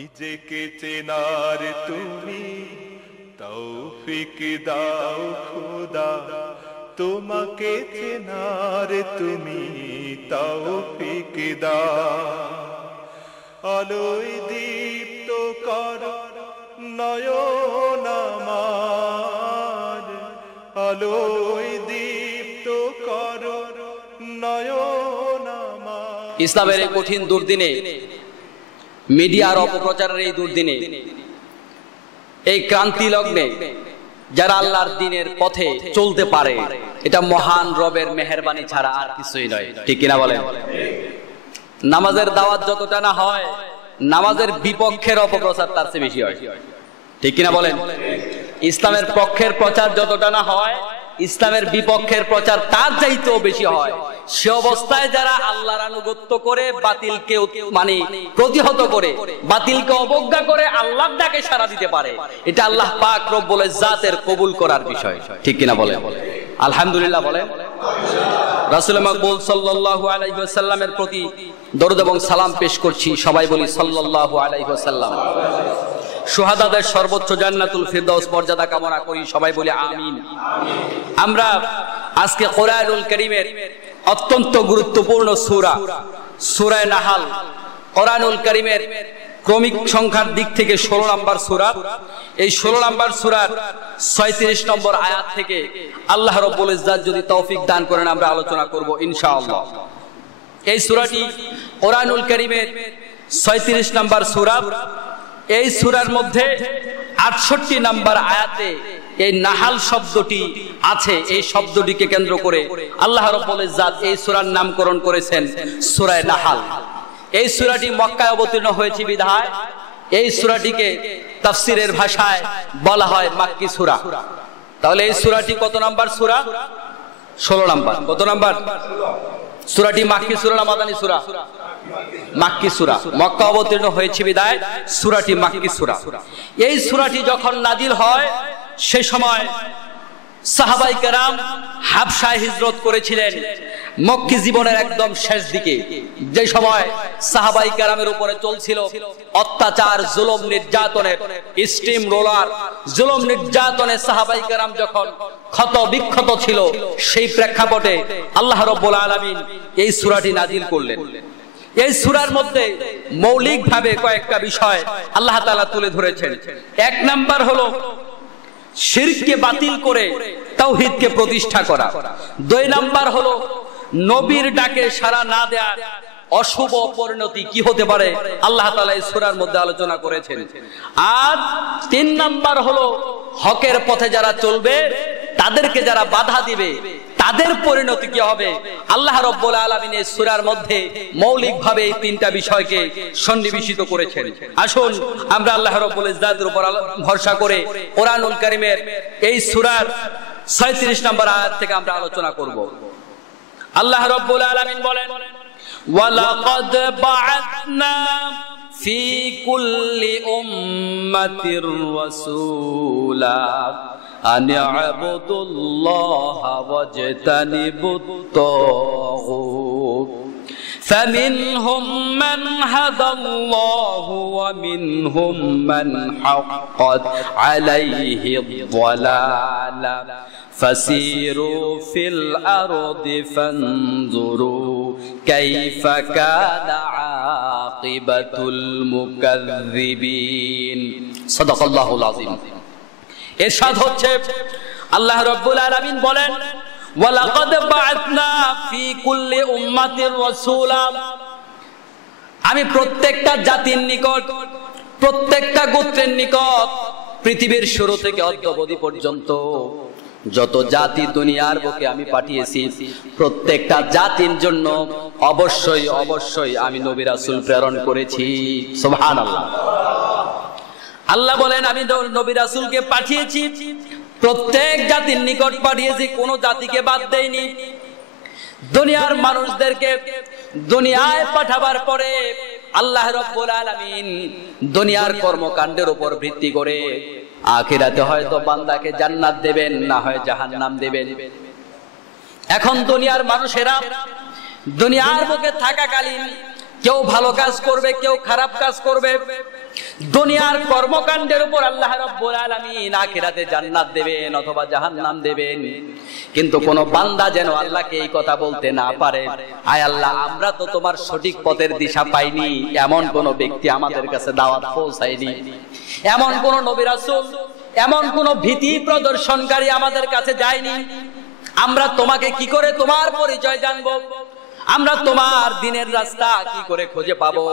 নিজেকে চেনার তুমি তৌফিক দাও খোদা, তোমাকে চেনার তুমি তৌফিক দাও। আলোয় দীপ্ত কর নয়ন আমার, আলোয় দীপ্ত কর নয়ন আমার। ইসলামের এই কঠিন দুর্দিনে, মিডিয়ার অপপ্রচারের এই দুর্দিনে, এই ক্রান্তি লগ্নে যারা আল্লাহর দ্বীনের পথে চলতে পারে, এটা মহান রবের মেহেরবানি ছাড়া আর কিছুই নয়। ঠিক কিনা বলেন? নামাজের দাওয়াত যতটা না হয়, নামাজের বিপক্ষের অপপ্রচার তার চেয়ে বেশি হয়। ঠিক কিনা বলেন? ইসলামের পক্ষের প্রচার যতটা না হয়, ইসলামের বিপক্ষের প্রচার তার চাইতেও বেশি হয়। সে অবস্থায় যারা আল্লাহর আনুগত্য করে, বাতিলকে মানে প্রতিহত করে, বাতিলকে অবজ্ঞা করে আল্লাহর ডাকে সাড়া দিতে পারে, এটা আল্লাহ পাক রব্বুল ইজ্জাতের কবুল করার বিষয়। ঠিক কিনা বলেন? আলহামদুলিল্লাহ বলেন। রাসূল মাকবুল সাল্লাল্লাহু আলাইহি ওয়াসাল্লামের প্রতি দরুদ এবং সালাম পেশ করছি। সবাই বলি সাল্লাল্লাহু আলাইহি ওয়াসাল্লাম। শুহাদাদের সর্বোচ্চ জান্নাতুল ফিরদাউস মর্যাদা কামনা করি। সবাই বলি আমিন। আমরা আজকে কোরআনুল কারীমের অত্যন্ত গুরুত্বপূর্ণ সূরা, সূরা নাহাল, কোরআনুল কারীমের ক্রমিক সংখ্যার দিক থেকে 16 নম্বর সূরা। এই 16 নম্বর সূরার 36 নম্বর আয়াত থেকে আল্লাহ রাব্বুল ইজ্জাত যদি তৌফিক দান করেন আমরা আলোচনা করব ইনশাআল্লাহ। এই সূরাটি কোরআনুল কারীমের 36 নম্বর সূরা। এই সূরার মধ্যে 68 নম্বর আয়াতে এই নাহাল শব্দটি আছে। এই শব্দটিকে কেন্দ্র করে আল্লাহ রাব্বুল ইজ্জাত এই সূরার নামকরণ করেছেন সূরা নাহাল। এই সূরাটি মক্কায় অবতীর্ণ হয়েছে বিধায় এই সূরাটিকে তাফসীরের ভাষায় বলা হয় মাক্কি সূরা। তাহলে এই সূরাটি কত নাম্বার সূরা? 16 নাম্বার। কত নাম্বার? সূরাটি মাক্কি সূরা না মাদানী সূরা? মাক্কি সূরা। মক্কা অবতীর্ণ হয়েছে বিধায় সূরাটি মাক্কি সূরা। এই সূরাটি যখন নাজিল হয় সে সময় সাহাবায়ে কেরাম হাবশায় হিজরত করেছিলেন মক্কি জীবনের একদম শেষ দিকে, যে সময় সাহাবায়ে কেরামের উপরে চলছিল অত্যাচার, জুলুম, নির্যাতনের স্টিম রোলার, জুলুম নির্যাতনে সাহাবায়ে কেরাম যখন ক্ষত বিক্ষত ছিল, সেই প্রেক্ষাপটে আল্লাহ রাব্বুল আলামিন এই সূরাটি নাজিল করলেন। এই সূরার মধ্যে মৌলিকভাবে কয়েকটা বিষয় আল্লাহ তাআলা তুলে ধরেছেন। এক নাম্বার হলো শিরককে বাতিল করে তাওহীদকে প্রতিষ্ঠা করা। দুই নাম্বার হলো নবীর ডাকে সাড়া না দেওয়ার অশুভ পরিণতি কি হতে পারে, আল্লাহ তাআলা এই সূরার মধ্যে আলোচনা করেছেন। আর তিন নাম্বার হলো হকের পথে যারা চলবে, তাদেরকে যারা বাধা দিবে, তাদের পরিণতি কি হবে, আল্লাহ রাব্বুল আলামিন এই সূরার মধ্যে মৌলিকভাবে এই তিনটা বিষয়কে সন্নিবেশিত করেছেন। আসুন আমরা আল্লাহ রাব্বুল ইজ্জাতের উপর ভরসা করে কোরআনুল কারীমের এই সূরার 36 নম্বর আয়াত থেকে আমরা আলোচনা করব। আল্লাহ রাব্বুল আলামিন বলেন, ওয়ালাকাদ বা'আথনা ফি কুল্লি উম্মাতির রাসূলা আন ইয়াবুদুল্লাহা ওয়াজতানিবুত তাগুত فمنهم من هدى الله ومنهم من حقت عليه الضلالة فسيروا في الأرض فانظروا كيف كان عاقبة المكذبين صدق الله العظيم। ইরশাদ হচ্ছে আল্লাহ রাব্বুল আলামিন বলেন, ওয়ালাকাদ বা'আথনা ফি কুল্লি উম্মাতির রাসূলা, আমি প্রত্যেকটা জাতির নিকট, প্রত্যেকটা গোত্রের নিকট, পৃথিবীর শুরু থেকে অদ্যাবধি পর্যন্ত যত জাতি দুনিয়ার বুকে আমি পাঠিয়েছি, প্রত্যেকটা জাতির জন্য অবশ্যই অবশ্যই আমি নবী রাসূল প্রেরণ করেছি। সুবহানাল্লাহ। আল্লাহ বলেন আমি নবী রাসূলকে পাঠিয়েছি, প্রত্যেক জাতির নিকট পাঠিয়েছি, কোন জাতিকে বাদ দেইনি। দুনিয়ার মানুষদেরকে দুনিয়ায় পাঠাবার পরে আল্লাহ রাব্বুল আলামিন দুনিয়ার কর্মকাণ্ডের উপর ভিত্তি করে আখিরাতে হয়তো বান্দাকে জান্নাত দেবেন, না হয় জাহান্নাম দেবেন। এখন দুনিয়ার মানুষেরা দুনিয়ার বুকে থাকাকালীন কেউ ভালো কাজ করবে, কেউ খারাপ কাজ করবে, দুনিয়ার কর্মকাণ্ডের উপর আল্লাহ রাব্বুল আলামিন আখিরাতে জান্নাত দেবেন অথবা জাহান্নাম দেবেন, কিন্তু কোন বান্দা যেন আল্লাহকে এই কথা বলতে না পারে, আয় আল্লাহ আমরা তো তোমার সঠিক পথের দিশা পাইনি, এমন কোন ব্যক্তি আমাদের কাছে দাওয়াত পৌঁছায়নি, এমন কোন নবী রাসূল, এমন কোন ভীতি প্রদর্শনকারী আমাদের কাছে যায়নি। আমরা তোমাকে কি করে তোমার পরিচয় জানবো, আমরা তোমার দিনের রাস্তা কি করে খুঁজে পাবো,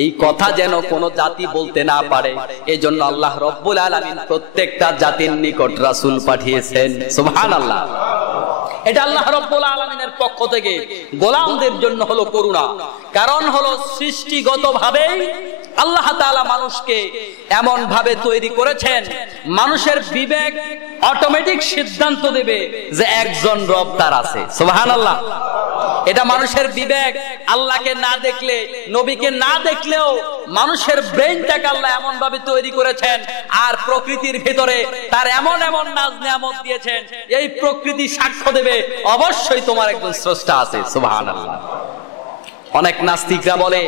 এই কথা যেন কোন জাতি বলতে না পারে, এজন্য আল্লাহ রব্বুল আলামিন প্রত্যেকটা জাতির নিকট রাসূল পাঠিয়েছেন। সুবহানাল্লাহ। এটা আল্লাহ রব্বুল আলামিনের পক্ষ থেকে গোলামদের জন্য হলো করুণা। কারণ হলো সৃষ্টিগতভাবে আল্লাহ তাআলা মানুষকে এমন ভাবে তৈরি করেছেন, মানুষের বিবেক অটোমেটিক সিদ্ধান্ত দেবে যে একজন রব তার আছে। সুবহানাল্লাহ। এটা মানুষের বিবেক, আল্লাহকে না দেখলে, নবীকে না দেখলেও মানুষের ব্রেইনটাকে আল্লাহ এমন ভাবে তৈরি করেছেন, আর প্রকৃতির ভিতরে তার এমন এমন নাজ নিয়ামত দিয়েছেন, এই প্রকৃতি সাক্ষ্য দেবে অবশ্যই তোমার একজন স্রষ্টা আছে। সুবহানাল্লাহ। অনেক নাস্তিকরা বলে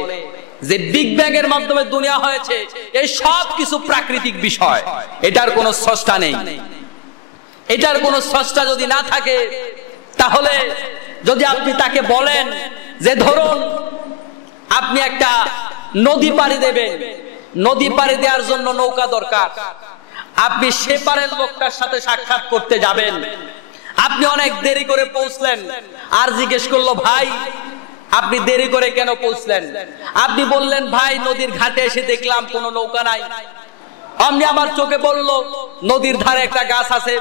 যে বিগ ব্যাং এর মাধ্যমে দুনিয়া হয়েছে, এই সব কিছু প্রাকৃতিক বিষয়, এটার কোনো স্রষ্টা নেই। এটার কোনো স্রষ্টা যদি না থাকে, তাহলে যদি আপনি তাকে বলেন যে ধরুন আপনি একটা নদী পাড়ি দেবেন, নদী পাড়ি দেওয়ার জন্য নৌকা দরকার, আপনি সেপারের লোকটার সাথে সাক্ষাৎ করতে যাবেন, আপনি অনেক দেরি করে পৌঁছলেন, আর জিজ্ঞেস করলো ভাই আপনি দেরি করে কেন পৌঁছলেন, আপনি বললেন ভাই নদীর ঘাটে এসে দেখলাম কোনো নৌকা নাই। আমি আমার চোখে বললো নদীর ধারে একটা গাছ আছে,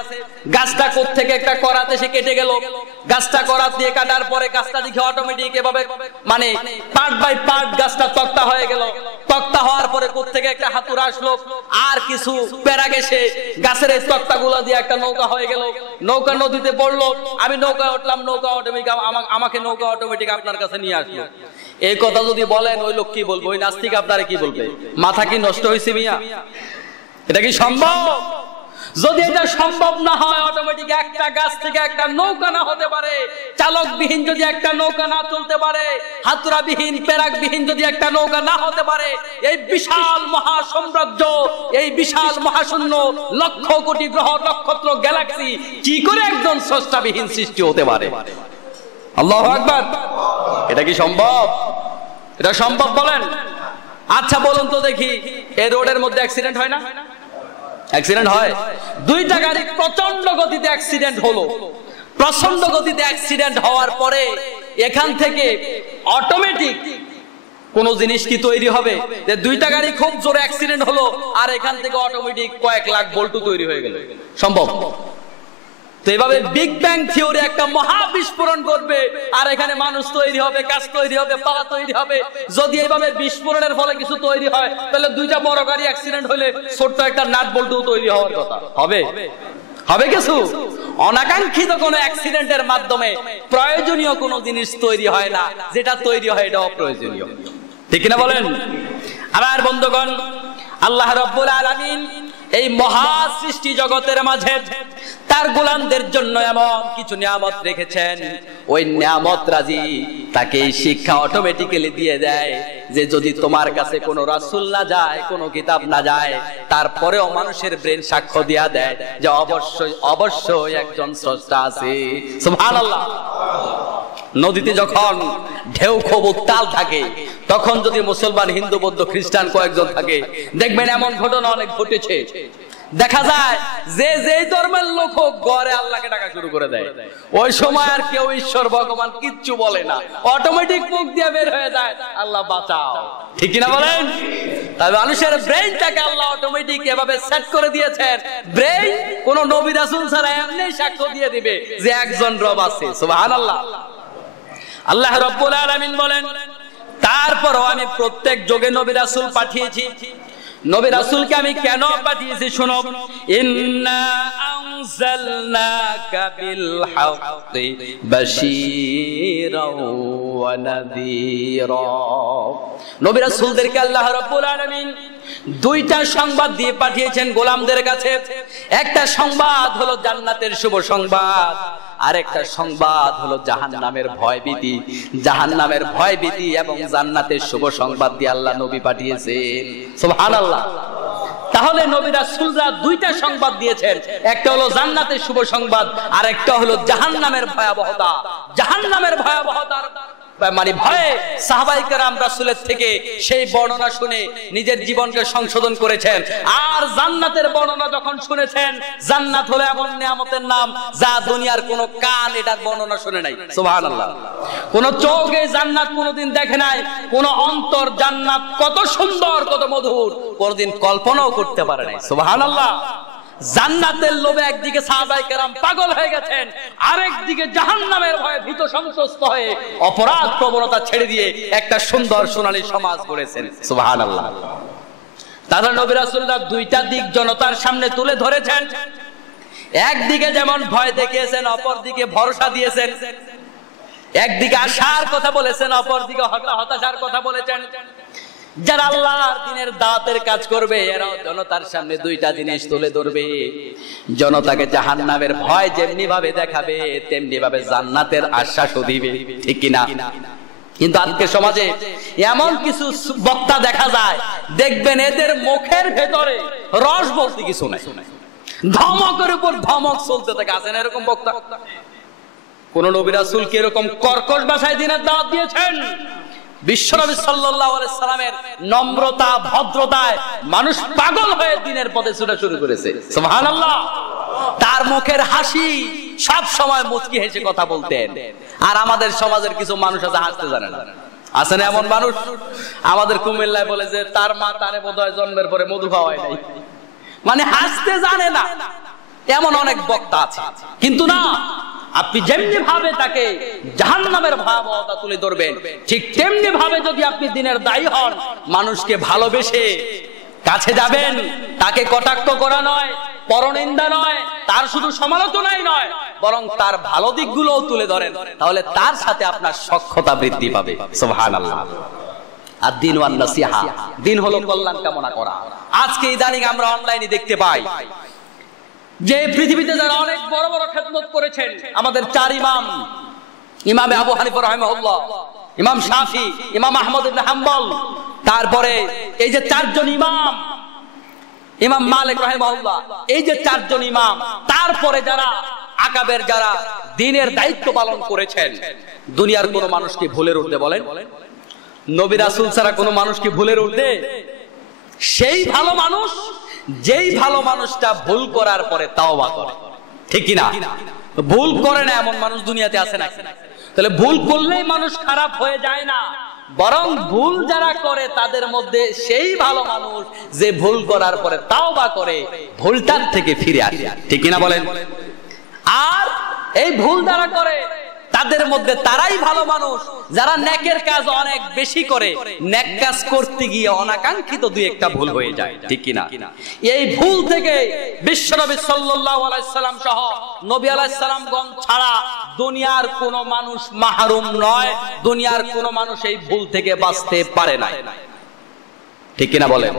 গাছটা কোত্থেকে একটা করাত এসে কেটে গেল, গাছটা করাত দিয়ে কাটার পরে গাছটা দেখে অটোমেটিক এভাবে মানে পার্ট বাই পার্ট গাছটা তক্তা হয়ে গেল, তক্তা হওয়ার পরে কোত্থেকে একটা হাতুড় আসলো, আর কিছু প্যারা গেছে গাছের এই তক্তা গুলো দিয়ে একটা নৌকা হয়ে গেল, নৌকা নদীতে পড়লো, আমি নৌকা উঠলাম, নৌকা অটোমেটিক আমাকে নৌকা অটোমেটিক আপনার কাছে নিয়ে আসলো। এই কথা যদি বলেন ওই লোক কি বলবো, ওই নাস্তিক আপনারা কি বলবে, মাথা কি নষ্ট হয়েছে মিয়া? এটা কি সম্ভব? যদি এটা সম্ভব না হয়, অটোমেটিক একটা গাছ থেকে একটা নৌকা না হতে পারে, চালকবিহীন যদি একটা নৌকা না চলতে পারে, হাতুড়াবিহীন পেরাকবিহীন যদি একটা নৌকা না হতে পারে, এই বিশাল মহাসাম্রাজ্য, এই বিশাল মহাশূন্য, লক্ষ কোটি গ্রহ নক্ষত্র গ্যালাক্সি কি করে একজন স্রষ্টাবিহীন সৃষ্টি হতে পারে? আল্লাহু আকবার। এটা কি সম্ভব? এটা সম্ভব বলেন? আচ্ছা বলুন তো দেখি, এই রোডের মধ্যে অ্যাক্সিডেন্ট হয় না? অ্যাক্সিডেন্ট হয়। দুইটা গাড়ি প্রচন্ড গতিতে অ্যাক্সিডেন্ট হলো, প্রচন্ড গতিতে অ্যাক্সিডেন্ট হওয়ার পরে এখান থেকে অটোমেটিক কোন জিনিস কি তৈরি হবে যে দুইটা গাড়ি খুব জোরে অ্যাক্সিডেন্ট হলো আর এখান থেকে অটোমেটিক কয়েক লাখ ভোল্ট তৈরি হয়ে গেল? সম্ভব? তো এইভাবে বিগ ব্যাং থিওরি একটা মহা বিস্ফোরণ করবে, আর এখানে মানুষ তৈরি হবে, গাছ তৈরি হবে, পালা তৈরি হবে। যদি এইভাবে বিস্ফোরণের ফলে কিছু তৈরি হয়, তাহলে দুইটা বড় গাড়ি অ্যাক্সিডেন্ট হলে ছোট্ট একটা নাট বল্টু তৈরি হওয়ার কথা হবে? হবে কিছু? অনাকাঙ্ক্ষিত কোনো অ্যাক্সিডেন্টের মাধ্যমে প্রয়োজনীয় কোনো জিনিস তৈরি হয় না, যেটা তৈরি হয় এটা অপ্রয়োজনীয়। ঠিক কিনা বলেন? আমার বন্ধুগণ, আল্লাহ রাব্বুল আলামিন এই মহা সৃষ্টি জগতের মাঝে তার গোলামদের জন্য এমন কিছু নিয়ামত রেখেছেন, ওই নিয়ামত রাজি তাকে এই শিক্ষা অটোমেটিক্যালি দিয়ে দেয় যে যদি তোমার কাছে কোনো রাসূল না যায়, কোনো কিতাব না যায়, তারপরেও মানুষের ব্রেন সাক্ষ্য দিয়া দেয় যে অবশ্যই অবশ্যই একজন স্রষ্টা আছে। সুবহানাল্লাহ। নদীতে যখন ঢেউ খুব উত্তাল থাকে, তখন যদি মুসলমান, হিন্দু, বৌদ্ধ, খ্রিস্টান কয়েকজন থাকে, দেখবেন এমন ঘটনা অনেক ঘটেছে। দেখা যায় যে যেই ধর্মের লোক হোক, গড়ে আল্লাহকে ডাকা শুরু করে দেয়। ওই সময় আর কেউ ঈশ্বর ভগবান কিচ্ছু বলে না, অটোমেটিক মুখ দিয়ে বের হয়ে যায় আল্লাহ বাঁচাও। ঠিক কিনা বলেন? তবে মানুষের ব্রেইনটাকে আল্লাহ অটোমেটিক এভাবে সেট করে দিয়েছেন, ব্রেইন কোন নবী রাসূল ছাড়া এমনি সাক্ষ্য দিয়ে দিবে যে একজন রব আছে। সুবহানাল্লাহ। আল্লাহ রাব্বুল আলামিন বলেন, তারপরও আমি প্রত্যেক যুগে নবী রাসূল পাঠিয়েছি। নবী রাসূলকে আমি কেন পাঠিয়েছি শুনো। ইন্না আনজালনাকা বিল হাক্কি বাশীরাও ওয়া নাযীরা। নবী রাসূলদেরকে আল্লাহ রাব্বুল আলামিন দুইটা সংবাদ দিয়ে পাঠিয়েছেন গোলামদের কাছে। একটা সংবাদ হলো জান্নাতের শুভ সংবাদ, আরেকটা সংবাদ হলো জাহান্নামের ভয়ভীতি। জাহান্নামের ভয়ভীতি এবং জান্নাতের শুভ সংবাদ দিয়ে আল্লাহ নবী পাঠিয়েছেন। সুবহানাল্লাহ। তাহলে নবী রাসূলরা দুইটা সংবাদ দিয়েছেন, একটা হলো জান্নাতের শুভ সংবাদ, আর একটা হলো জাহান্নামের ভয়াবহতা। জাহান্নামের ভয়াবহতার মানে ভয়ে সাহাবায়ে কেরাম রাসূলের থেকে সেই বর্ণনা শুনে নিজের জীবনকে সংশোধন করেছেন। আর জান্নাতের বর্ণনা যখন শুনেছেন, জান্নাত হলো এমন নিয়ামতের নাম যা দুনিয়ার কোনো কান এটার বর্ণনা শুনে নাই। সুবহানাল্লাহ। কোন চোখে জান্নাত কোনোদিন দেখে নাই, কোন অন্তর জান্নাত কত সুন্দর কত মধুর কোনোদিন কল্পনাও করতে পারে নাই। সুবহানাল্লাহ। জান্নাতের লোভে একদিকে সাহাবায়ে কেরাম পাগল হয়ে গেছেন, আরেকদিকে জাহান্নামের ভয়ে ভীত সন্ত্রস্ত হয়ে অপরাধ প্রবণতা ছেড়ে দিয়ে একটা সুন্দর সোনালী সমাজ গড়েছেন। সুবহানাল্লাহ। তাহলে নবী রাসূলরা দুইটা দিক জনতার সামনে তুলে ধরেছেন। একদিকে যেমন ভয় দেখিয়েছেন, অপরদিকে ভরসা দিয়েছেন। একদিকে আশার কথা বলেছেন, অপরদিকে হতাশার কথা বলেছেন। যারা আল্লাহর দ্বীনের দাওয়াতের কাজ করবে এরাও জনতার সামনে দুইটা জিনিস তুলে ধরবে। জনতাকে জাহান্নামের ভয় যেমনি ভাবে দেখাবে, তেমনি ভাবে জান্নাতের আশ্বাসও দিবে। ঠিক কিনা? কিন্তু আজকে সমাজে এমন কিছু বক্তা দেখা যায়, দেখবেন এদের মুখের ভেতরে রস বলতে কিছু নাই, ধমকের উপর ধমক চলতে থাকে। আছেন এরকম বক্তা? কোন নবী রাসূল কি এরকম কর্কশ ভাষায় দ্বীনের দাওয়াত দিয়েছেন? বিশ্বনবী সাল্লাল্লাহু আলাইহি সাল্লামের নম্রতা ভদ্রতায় মানুষ পাগল হয়ে দ্বীনের পথে ছুটা শুরু করেছে। সুবহানাল্লাহ। তার মুখের হাসি সব সময় মুচকি হেসে কথা বলতেন। আর আমাদের সমাজের কিছু মানুষ আছে হাসতে জানে না। আছে না এমন মানুষ? আমাদের কুমিল্লায় বলে যে তার মা তারে বোধহয় জন্মের পরে মধু খাওয়ায় নাই, মানে হাসতে জানে না। এমন অনেক বক্তা আছে। কিন্তু না, আপনি যেমনি ভাবে তাকে জাহান্নামের ভয়াবহতা তুলে ধরবেন, ঠিক তেমনি ভাবে যদি আপনি দ্বীনের দায়ী হন, মানুষকে ভালোবেসে কাছে যাবেন, তাকে কটাক্ষ করা নয়, পরনিন্দা নয়, তার শুধু সমালোচনাই নয়, বরং তার ভালো দিকগুলোও তুলে ধরেন, তাহলে তার সাথে আপনার সখ্যতা বৃদ্ধি পাবে। সুবহানাল্লাহ। আর দ্বীন ওয়ান নাসিহা, দ্বীন হলো কল্যাণ কামনা করা। আজকে ইদানিং আমরা অনলাইনে দেখতে পাই যে পৃথিবীতে যারা অনেক বড় বড় খেদমত করেছেন, আমাদের চার ইমাম, ইমাম আবু হানিফা রাহিমাহুল্লাহ, ইমাম শাফি, ইমাম আহমদ ইবনে হাম্বল, তারপরে এই যে চারজন ইমাম, ইমাম মালিক রাহিমাহুল্লাহ, এই যে চারজন ইমাম, তারপরে যারা আকাবের যারা দ্বীনের দায়িত্ব পালন করেছেন, দুনিয়ার কোন মানুষকে ভুলের উঠতে বলেন? নবী রাসূল ছাড়া কোন মানুষকে ভুলের উঠতে? সেই ভালো মানুষ যেই ভালো মানুষটা ভুল করার পরে তাওবা করে। ঠিক কিনা? ভুল করে না এমন মানুষ দুনিয়াতে আছে না? তাহলে ভুল করলেই মানুষ খারাপ হয়ে যায় না, বরং ভুল যারা করে তাদের মধ্যে সেই ভালো মানুষ যে ভুল করার পরে তাওবা করে, ভুলটার থেকে ফিরে আসে। ঠিক কিনা বলেন? আর এই ভুল যারা করে তাদের মধ্যে তারাই ভালো মানুষ যারা নেকের কাজ অনেক বেশি করে, নেক কাজ করতে গিয়ে অনাকাঙ্ক্ষিত দুই একটা ভুল হয়ে যায়। ঠিক কিনা? এই ভুল থেকে বিশ্বনবী সাল্লাল্লাহু আলাইহি সাল্লাম সহ নবী আলাইহিস সালামগণ ছাড়া দুনিয়ার কোন মানুষ মাহরুম নয়, দুনিয়ার কোন মানুষ এই ভুল থেকে বাঁচতে পারে না। ঠিক কিনা বলেন?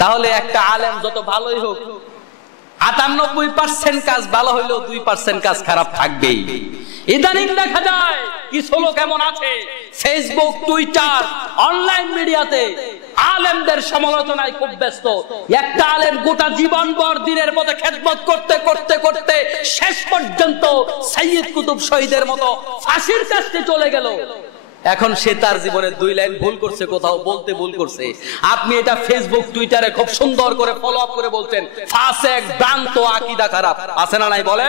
তাহলে একটা আলেম যত ভালোই হোক, 98% কাজ ভালো হইলেও 2% কাজ খারাপ থাকবেই। ইদানিং দেখা যায় কিছু লোক এমন আছে, ফেসবুক, টুইটার, অনলাইন মিডিয়াতে আলেমদের সমালোচনায় খুব ব্যস্ত। একটা আলেম গোটা জীবনভর দ্বীনের পথে খেদমত করতে করতে করতে শেষ পর্যন্ত সাইয়্যিদ কুতুব শহীদের মতো ফাঁসির কাছে চলে গেল। এখন সে তার জীবনে 2 লাইন ভুল করছে, কোথাও বলতে ভুল করছে, আপনি এটা ফেসবুক টুইটারে খুব সুন্দর করে ফলো আপ করে বলছেন ফাসেক, ভ্রান্ত, আকীদা খারাপ। আছে না নাই বলে?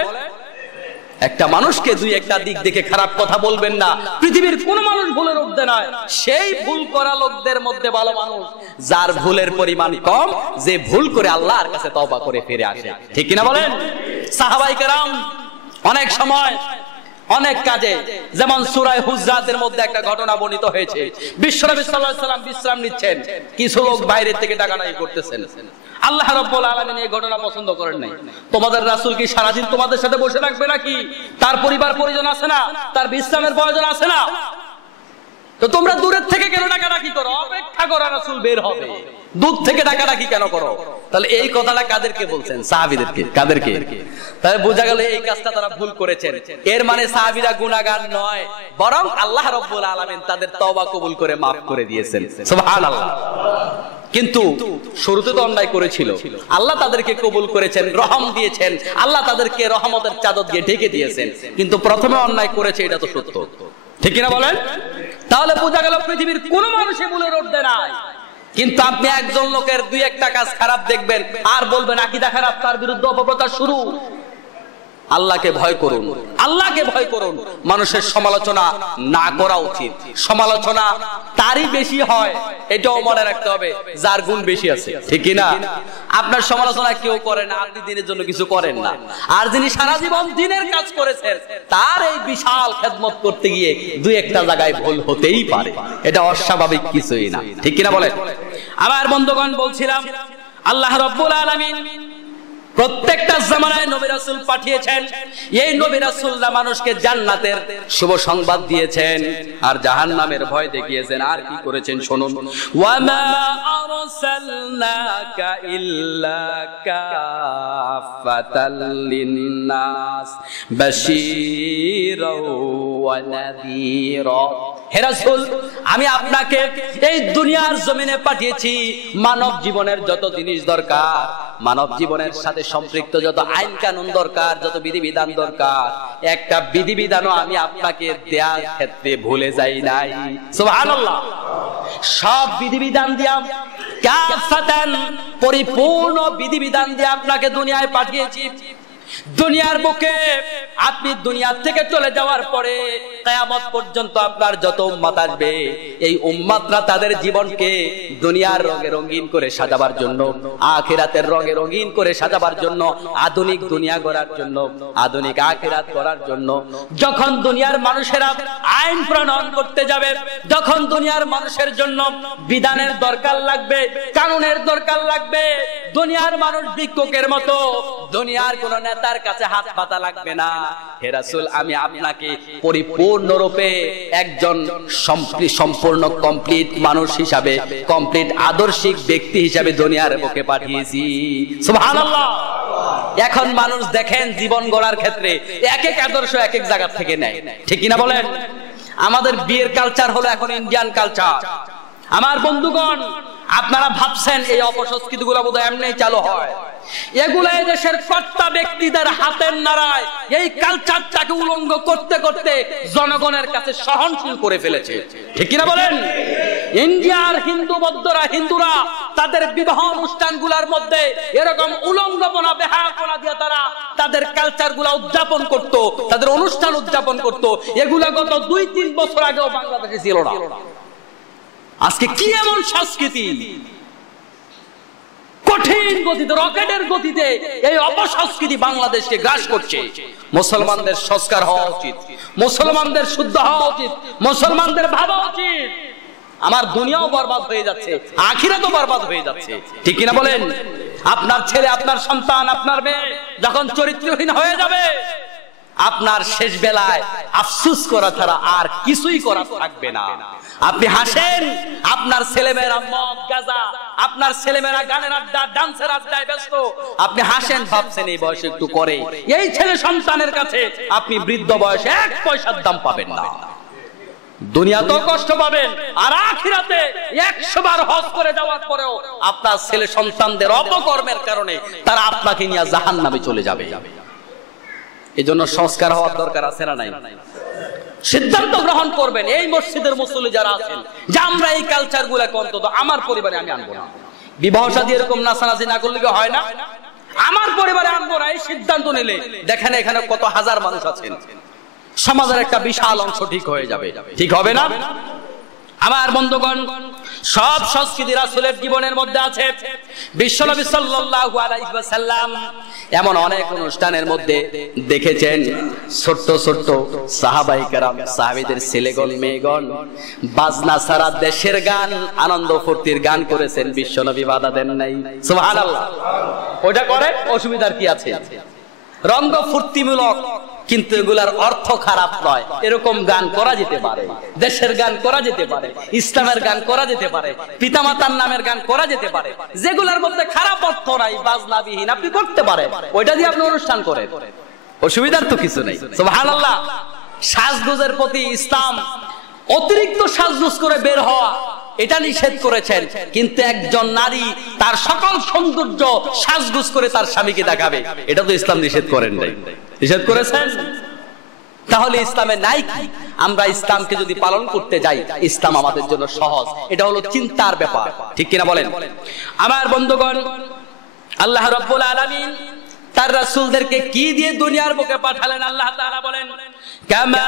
একটা মানুষকে দুই একটা দিক দেখে খারাপ কথা বলবেন না। পৃথিবীর কোন মানুষ ভুলের ঊর্ধ্বে নয়। সেই ভুল করা লোকদের মধ্যে ভালো মানুষ যার ভুলের পরিমাণ কম, যে ভুল করে আল্লাহর কাছে তওবা করে ফিরে আসে। ঠিক কিনা বলেন? সাহাবায়ে কেরাম অনেক সময় অনেক কাজে, যেমন সূরা হুজরাতের মধ্যে একটা ঘটনা বর্ণিত হয়েছে, বিশ্বনবী সাল্লাল্লাহু আলাইহি ওয়াসাল্লাম বিশ্রাম নিচ্ছেন, কিছু লোক বাইরে থেকে ডাকাডাকি করতেছেন। আল্লাহ রাব্বুল আলামিন এই ঘটনা পছন্দ করেন নাই। তোমাদের রাসূল কি সারাদিন তোমাদের সাথে বসে থাকবে নাকি? তার পরিবার পরিজন আছে না? তার বিশ্রামের প্রয়োজন আছে না? তো তোমরা দূরের থেকে কেন ডাকাডাকি করো? অপেক্ষা করো, রাসূল বের হবে। দূর থেকে ডাকাডাকি কেন করো? তাহলে এই কথাটা কাদেরকে বলছেন? সাহাবীদেরকে। কাদেরকে? তাহলে বোঝা গেল এই কাজটা তারা ভুল করেছেন। এর মানে সাহাবীরা গুনাহগার নয়, বরং আল্লাহ রাব্বুল আলামিন তাদের তওবা কবুল করে মাফ করে দিয়েছেন। সুবহানাল্লাহ। কিন্তু শুরুতে তো অন্যায় করেছিল, আল্লাহ তাদেরকে কবুল করেছেন, রহম দিয়েছেন, আল্লাহ তাদেরকে রহমতের চাদর দিয়ে ঢেকে দিয়েছেন। কিন্তু প্রথমে অন্যায় করেছে, এটা তো সত্য, ঠিক কিনা বলেন? তাহলে বোঝা গেল পৃথিবীর কোন মানুষই ভুলের ঊর্ধ্বে নাই। কিন্তু আপনি একজন লোকের দুই একটা কাজ খারাপ দেখবেন আর বলবেন আকীদা খারাপ, তার বিরুদ্ধে অপপ্রচার শুরু। আল্লাহকে ভয় করুন, আল্লাহকে ভয় করুন। মানুষের সমালোচনা না করা উচিত। সমালোচনা তারই বেশি হয়, এটাও মনে রাখতে হবে, যার গুণ বেশি আছে, ঠিক কিনা? আপনার সমালোচনা কেউ করে না, আপনি দিনের জন্য কিছু করেন না। আর যিনি সারা জীবন দিনের কাজ করেছেন, তার এই বিশাল খেদমত করতে গিয়ে দুই একটা জায়গায় ভুল হতেই পারে, এটা অস্বাভাবিক কিছুই না, ঠিক কিনা বলেন? আমার বন্ধুগণ, বলছিলাম আল্লাহ রাব্বুল আলামিন প্রত্যেকটা জামানায় নবী রাসূল পাঠিয়েছেন। এই নবী রাসূলরা মানুষকে জান্নাতের শুভ সংবাদ দিয়েছেন আর জাহান্নামের ভয় দেখিয়েছেন। আর কি করেছেন শুনুন, ওয়ামা আরসালনাকা ইল্লা কাফাতাল লিন্নাস বাশীরাও ওয়া নাযীরা। হে রাসূল, আমি আপনাকে এই দুনিয়ার জমিনে পাঠিয়েছি মানব জীবনের যত জিনিস দরকার, মানব জীবনের সাথে সম্পৃক্ত যত আইন কানুন দরকার, যত বিধিবিধান দরকার, একটা বিধিবিধানও আমি আপনাকে দেওয়ার ক্ষেত্রে ভুলে যাই নাই। সুবহানাল্লাহ। সব বিধিবিধান দিয়া কাফাতান, পরিপূর্ণ বিধিবিধান দিয়ে আপনাকে দুনিয়ায় পাঠিয়েছি। দুনিয়ার বুকে আপনি দুনিয়া থেকে চলে যাওয়ার পরে কিয়ামত পর্যন্ত আপনার যত উম্মত আসবে, এই উম্মতরা তাদের জীবনকে দুনিয়ার রঙে রঙিন করে সাজাবার জন্য, আখিরাতের রঙে রঙিন করে সাজাবার জন্য, আধুনিক দুনিয়া গড়ার জন্য, আধুনিক আখিরাত গড়ার জন্য যখন দুনিয়ার মানুষেরা আইন প্রণয়ন করতে যাবে, যখন দুনিয়ার মানুষের জন্য বিধানের দরকার লাগবে, কানুনের দরকার লাগবে, দুনিয়ার মানুষ ভিক্ষুকের মতো দুনিয়ার কোন নেতার কাছে হাত পাতা লাগবে না। হে রাসূল, আমি আপনাকে পরিপূর্ণরূপে একজন সম্পূর্ণ কমপ্লিট মানুষ হিসাবে, কমপ্লিট আদর্শিক ব্যক্তি হিসাবে দুনিয়ার বুকে পাঠিয়েছি। সুবহানাল্লাহ। এখন মানুষ দেখেন জীবন গড়ার ক্ষেত্রে এক এক আদর্শ এক এক জায়গা থেকে নেয়, ঠিক কিনা বলেন? আমাদের বিয়ের কালচার হলো এখন ইন্ডিয়ান কালচার। আমার বন্ধুগণ, আপনারা ভাবছেন এই অপসংস্কৃতি গুলো বোধহয় এমনি চালু হয়। এগুলো এই দেশের কর্তা ব্যক্তিদের হাতের নাড়ায় এই কালচারটাকে উলঙ্গ করতে করতে জনগণের কাছে সহনশীল করে ফেলেছে, ঠিক কিনা বলেন? ইন্ডিয়ার হিন্দুরা তাদের বিবাহ অনুষ্ঠানগুলোর মধ্যে এরকম উলঙ্গপনা, বেহায়াপনা দিয়ে তারা তাদের কালচার গুলা উদযাপন করত, তাদের অনুষ্ঠান উদযাপন করত। এগুলা গত 2-3 বছর আগেও বাংলাদেশে ছিল না। আজকে কি এমন সংস্কৃতি কঠিন গতিতে, রকেটের গতিতে এই অপসংস্কৃতি বাংলাদেশকে গ্রাস করছে। মুসলমানদের সংস্কার হওয়া উচিত, মুসলমানদের শুদ্ধ হওয়া উচিত, মুসলমানদের ভাবা উচিত। আমার দুনিয়াও বরবাদ হয়ে যাচ্ছে, আখিরাতও বরবাদ হয়ে যাচ্ছে, ঠিক কিনা বলেন? আপনার ছেলে, আপনার সন্তান, আপনার মেয়ে যখন চরিত্রহীন হয়ে যাবে, আপনার শেষ বেলায় আফসোস করা ছাড়া আর কিছুই করা থাকবে না। আপনি হাসেন, আপনার ছেলেমেয়েরা মদ গাঁজা, আপনার ছেলেমেয়েরা গানের আড্ডা, ডান্সের আড্ডায় ব্যস্ত। আপনি হাসেন, ভাবছেন এই বয়সে একটু করে। এই ছেলে সন্তানের কাছে আপনি বৃদ্ধ বয়সে 1 পয়সার দাম পাবেন না। দুনিয়াতেও কষ্ট পাবেন, আর আখিরাতে 100 বার হজ করে যাওয়ার পরেও আপনার ছেলে সন্তানদের অপকর্মের কারণে তারা আপনাকে নিয়ে জাহান্নামে চলে যাবে। এজন্য সংস্কার হওয়ার দরকার আছে না নাই? সিদ্ধান্ত গ্রহণ করবেন এই মসজিদের মুসল্লি যারা আছেন যে আমরা এই কালচার গুলাকে অন্তত আমার পরিবারে আমি আনবো না। বিবাহ শাদী এরকম নাচানাচি না করলে কি হয় না? আমার পরিবারে আনবো না, এই সিদ্ধান্ত নিলে দেখেন এখানে কত হাজার মানুষ আছেন, সমাজের একটা বিশাল অংশ ঠিক হয়ে যাবে, ঠিক হবে না? আমার বন্ধুগণ, সব সংস্কৃতি রাসূলের জীবনের মধ্যে আছে। বিশ্বনবী সাল্লাল্লাহু আলাইহি ওয়াসাল্লাম এমন অনেক অনুষ্ঠানের মধ্যে দেখেছেন ছোট্ট ছোট্ট সাহাবায়ে কেরাম, সাহাবীদের ছেলেগণ মেয়েগণ বাজনা ছাড়া দেশের গান, আনন্দ ফুর্তির গান করেছেন, বিশ্বনবী বাধা দেন নাই। সুবহানাল্লাহ। ওটা করে অসুবিধার কি আছে? রঙ্গ ফুর্তিমূলক কিন্তু এগুলার অর্থ খারাপ নয়। এরকম গান করা যেতে পারে, দেশের গান করা যেতে পারে, ইসলামের গান করা যেতে পারে, পিতামাতার নামের গান করা যেতে পারে, যেগুলোর মধ্যে খারাপ অর্থ নাই, বাজনাবিহীন, আপনি করতে পারেন, ওইটা দিয়ে আপনি অনুষ্ঠান করেন, অসুবিধার তো কিছু নেই। সুবহানাল্লাহ। সাজগোজের প্রতি ইসলাম অতিরিক্ত সাজগোজ করে বের হওয়া এটা নিষেধ করেছেন, কিন্তু একজন নারী তার সকল সৌন্দর্য সাজগোজ করে তার স্বামীকে দেখাবে, এটা তো ইসলাম নিষেধ করেন নাই, নিষেধ করেছেন। তাহলে ইসলামে নাই কি? আমরা ইসলামকে যদি পালন করতে যাই, ইসলাম আমাদের জন্য সহজ, এটা হলো চিন্তার ব্যাপার, ঠিক কিনা বলেন? আমার বন্ধুগণ, আল্লাহ রাব্বুল আলামিন তার রাসূলদেরকে কি দিয়ে দুনিয়ার বুকে পাঠালেন? আল্লাহ তাআলা বলেন, কামা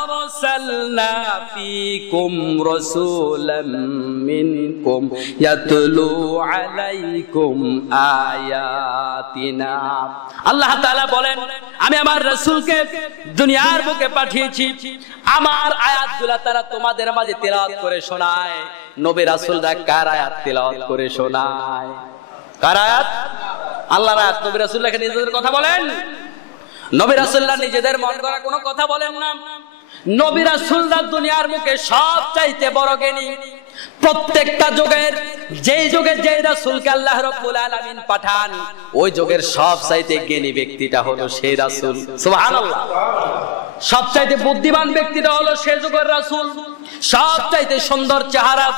আরসালনা ফীকুম রাসূলাম মিনকুম ইয়াতলু আলাইকুম আয়াতিনা। আল্লাহ তাআলা বলেন, আমি আমার রাসূলকে দুনিয়ার বুকে পাঠিয়েছি, আমার আয়াতগুলো তারা তোমাদের মাঝে তেলাওয়াত করে শোনায়। নবী রাসূলরা কার আয়াত তেলাওয়াত করে শোনায়? কার আয়াত? আল্লাহর আয়াত। নবী রাসূলরা নিজেদের কথা বলেন? নবী রাসূলরা নিজেদের মন গড়া কোনো কথা বলেন না। নবী রাসূলরা দুনিয়ার মুখে সবচাইতে বড় জ্ঞানী। প্রত্যেকটা যুগের যেই যুগে যেই রাসূলকে আল্লাহ রাব্বুল আলামিন পাঠান, ওই যুগের সবচাইতে জ্ঞানী ব্যক্তিটা হলো সেই রাসূল। সুবহানাল্লাহ। সবচাইতে বুদ্ধিমান ব্যক্তিটা হলো সেই যুগের রাসূল। সবচাইতে সুন্দর চেহারা,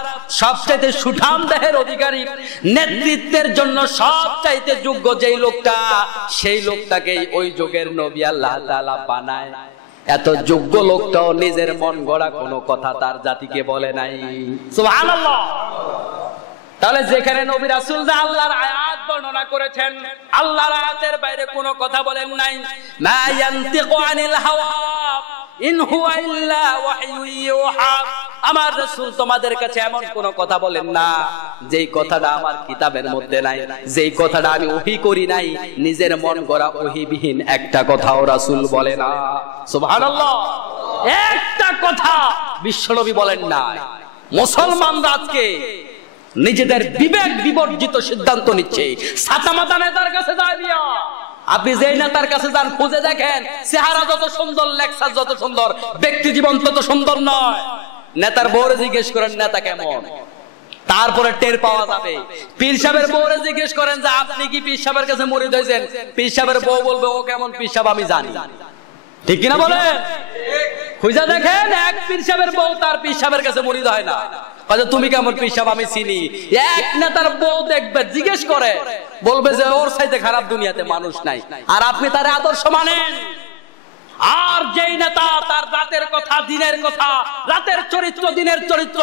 সবচাইতে সুঠাম দেহের অধিকারী, নেতৃত্বের জন্য সবচাইতে যোগ্য যেই লোকটা, সেই লোকটাকেই ওই যুগের নবী আল্লাহ তাআলা বানায়। এত যোগ্য লোকটাও নিজের মন গড়া কোনো কথা তার জাতিকে বলে নাই। সুবহানাল্লাহ। তাহলে যেখানে নবী রাসূলরা আল্লাহর আয়াত বর্ণনা করেছেন, আল্লাহর আয়াতের বাইরে কোনো কথা বলেন নাই। মা ইয়ানতিকু আনিল হাওয়া ইন হুয়া ইল্লা ওয়াহয়ু ইউহা। আমার রাসূল তোমাদের কাছে এমন কোন কথা বলেন না যেই কথাটা আমার কিতাবের মধ্যে নাই, যেই কথাটা আমি ওহী করি নাই। নিজের মন গড়া ওহীবিহীন একটা কথাও রাসূল বলে না। সুবহানাল্লাহ। একটা কথা বিশ্বনবী বলেন না। মুসলমানরা আজকে নিজেদের বিবেক বিবর্জিত সিদ্ধান্ত নিচ্ছে। সাতামাতা নেতার কাছে যায় দিয়া, আপনি যেই নেতার কাছে যান খুঁজে দেখেন, চেহারা যত সুন্দর, লেকচার যত সুন্দর, ব্যক্তি জীবন তত সুন্দর নয়। নেতার বউরে জিজ্ঞেস করেন নেতা কেমন, তারপরে টের পাওয়া যাবে। পীর সাহেবের বউরে জিজ্ঞেস করেন যে আপনি কি পীর সাহেবের কাছে মুরিদ হয়েছেন, পীর সাহেবের বউ বলবে ও কেমন পীর সাহেব আমি জানি। ঠিক কিনা বলেন? খুঁজে দেখেন, এক পীর সাহেবের বউ তার পীর সাহেবের কাছে মুরিদ হয় না। তুমি কেমন পীর সাহেব আমি চিনি। এক নেতার বউ দেখবে, জিজ্ঞেস করে, বলবে যে ওর চাইতে খারাপ দুনিয়াতে মানুষ নাই, আর আপনি তার আদর্শ মানেন। আর যেই নেতা তার রাতের কথা, দিনের কথা, রাতের চরিত্র, দিনের চরিত্র,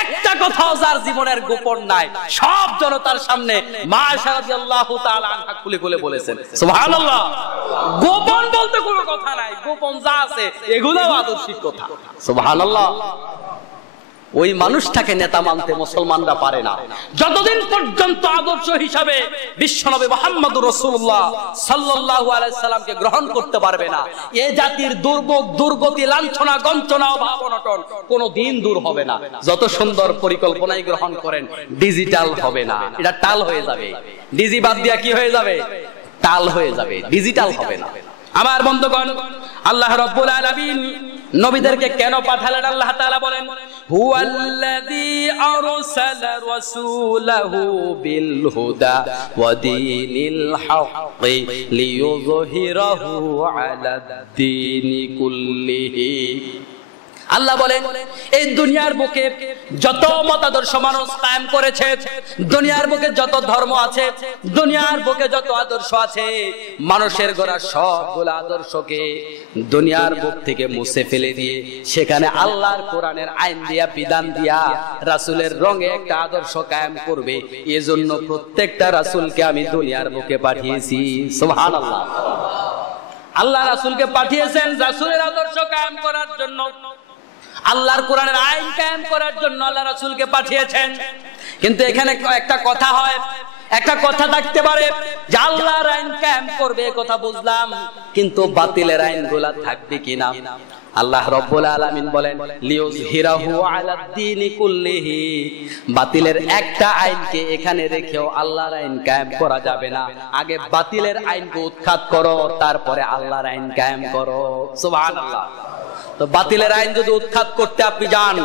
একটা কথাও যার জীবনের গোপন নাই, সব জনতার সামনে মা আয়েশা রাদিয়াল্লাহু তাআলা আনহা খুলে খুলে বলেছেন। সুবহানাল্লাহ। গোপন বলতে কোনো কথা নাই, গোপন যা আছে এগুলোও আদর্শিক কথা। সুবহানাল্লাহ। ওই মানুষটাকে নেতা মানতে মুসলমানরা পারে না যতদিন পর্যন্ত আদর্শ হিসাবে বিশ্বনবী মুহাম্মদুর রাসূলুল্লাহ সাল্লাল্লাহু আলাইহি সাল্লামকে গ্রহণ করতে পারবে না। এই জাতির দুর্ভোগ, দুর্গতি, লাঞ্ছনা, গঞ্চনা, অভাব, অনটন কোনোদিন দূর হবে না। যত সুন্দর পরিকল্পনাই গ্রহণ করেন, ডিজিটাল হবে না, এটা টাল হয়ে যাবে। ডিজি বাদ দিয়া কি হয়ে যাবে? টাল হয়ে যাবে, ডিজিটাল হবে না। আমার বন্ধুগণ, আল্লাহ রাব্বুল আলামিন নবীদেরকে কেন পাঠালেন? আল্লাহ তাআলা বলেন, হুয়াল্লাযী আরসালা রাসূলাহু বিল হুদা ওয়া দীনিল হাক্কি লিইয়ুযহিরাহু আলাদ দীনি কুল্লিহি। আল্লাহ বলেন, এই দুনিয়ার বুকে যত মতাদর্শ মানুষ কায়েম করেছে, দুনিয়ার বুকে যত ধর্ম আছে, দুনিয়ার বুকে যত আদর্শ আছে, মানুষের গড়া সবগুলো আদর্শকে দুনিয়ার বুক থেকে মুছে ফেলে দিয়ে সেখানে আল্লাহর কোরআনের আইন দিয়া, বিধান দিয়া, রাসূলের রঙে একটা আদর্শ কায়েম করবে। এজন্য প্রত্যেকটা রাসূলকে আমি দুনিয়ার বুকে পাঠিয়েছি। সুবহানাল্লাহ। আল্লাহ রাসূলকে পাঠিয়েছেন রাসূলের আদর্শ কায়েম করার জন্য, আল্লাহর কোরআনের আইন কায়েম করার জন্য আল্লাহ রাসূলকে পাঠিয়েছেন। কিন্তু এখানে একটা কথা হয়, একটা কথা থাকতে পারে যে আল্লাহর আইন কায়েম করবে, কথা বুঝলাম, কিন্তু বাতিলের আইনগুলা থাকবে কিনা? আল্লাহ রাব্বুল আলামিন বলেন লিউযহিরাহু আলাদ-দীনি কুল্লিহি, বাতিলের একটা আইনকে এখানে রেখেও আল্লাহর আইন কায়েম করা যাবে না। আগে বাতিলের আইনকে উৎখাত করো, তারপরে আল্লাহর আইন কায়েম করো। সুবহানাল্লাহ। তো বাতিলের আইন যদি উৎখাত করতে আপনি যান,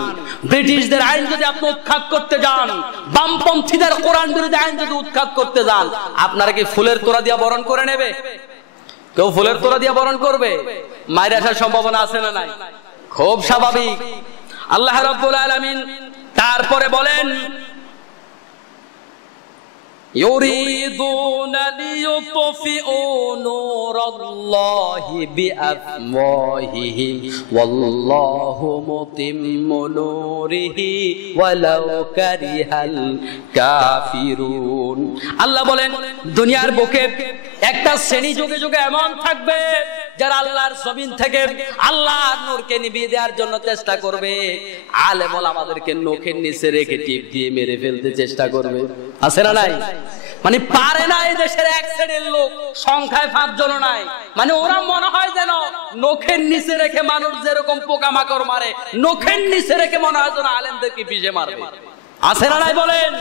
ব্রিটিশদের আইন যদি আপনি উৎখাত করতে যান, বামপন্থীদের কোরআন বিরোধী আইন যদি উৎখাত করতে যান, আপনারা কি ফুলের তোড়া দিয়া বরণ করে নেবে? কেউ ফুলের তোড়া দিয়া বরণ করবে? মায়ের আসার সম্ভাবনা আছে না নাই? খুব স্বাভাবিক। আল্লাহ রাব্বুল আলামিন তারপরে বলেন ইউরিদুনা লিইউতফিউ নূরাল্লাহি বিআফওয়াহিহিম ওয়াল্লাহু মুতিম্মু নূরিহি ওয়ালাউ কারিহাল কাফিরুন। আল্লাহ বলেন দুনিয়ার বুকে একটা শ্রেণী যুগে যুগে এমন থাকবে যারা আল্লাহর জমিন থেকে আল্লাহর নূরকে নিভিয়ে দেওয়ার জন্য চেষ্টা করবে। আলেম ওলামাদেরকে নখের নিচে রেখে টিপ দিয়ে মেরে ফেলতে চেষ্টা করবে। আছে না নাই? মানে পারে না এই দেশের এক শ্রেণীর লোক, সংখ্যায় 5 জন নাই। মানে ওরা মনে হয় যেন নখের নিচে রেখে মানুষ যেরকম পোকামাকড় মারে, নখের নিচে রেখে মনে হয় যেন আলেমদেরকে পিষে মারবে। আছে না নাই বলেন?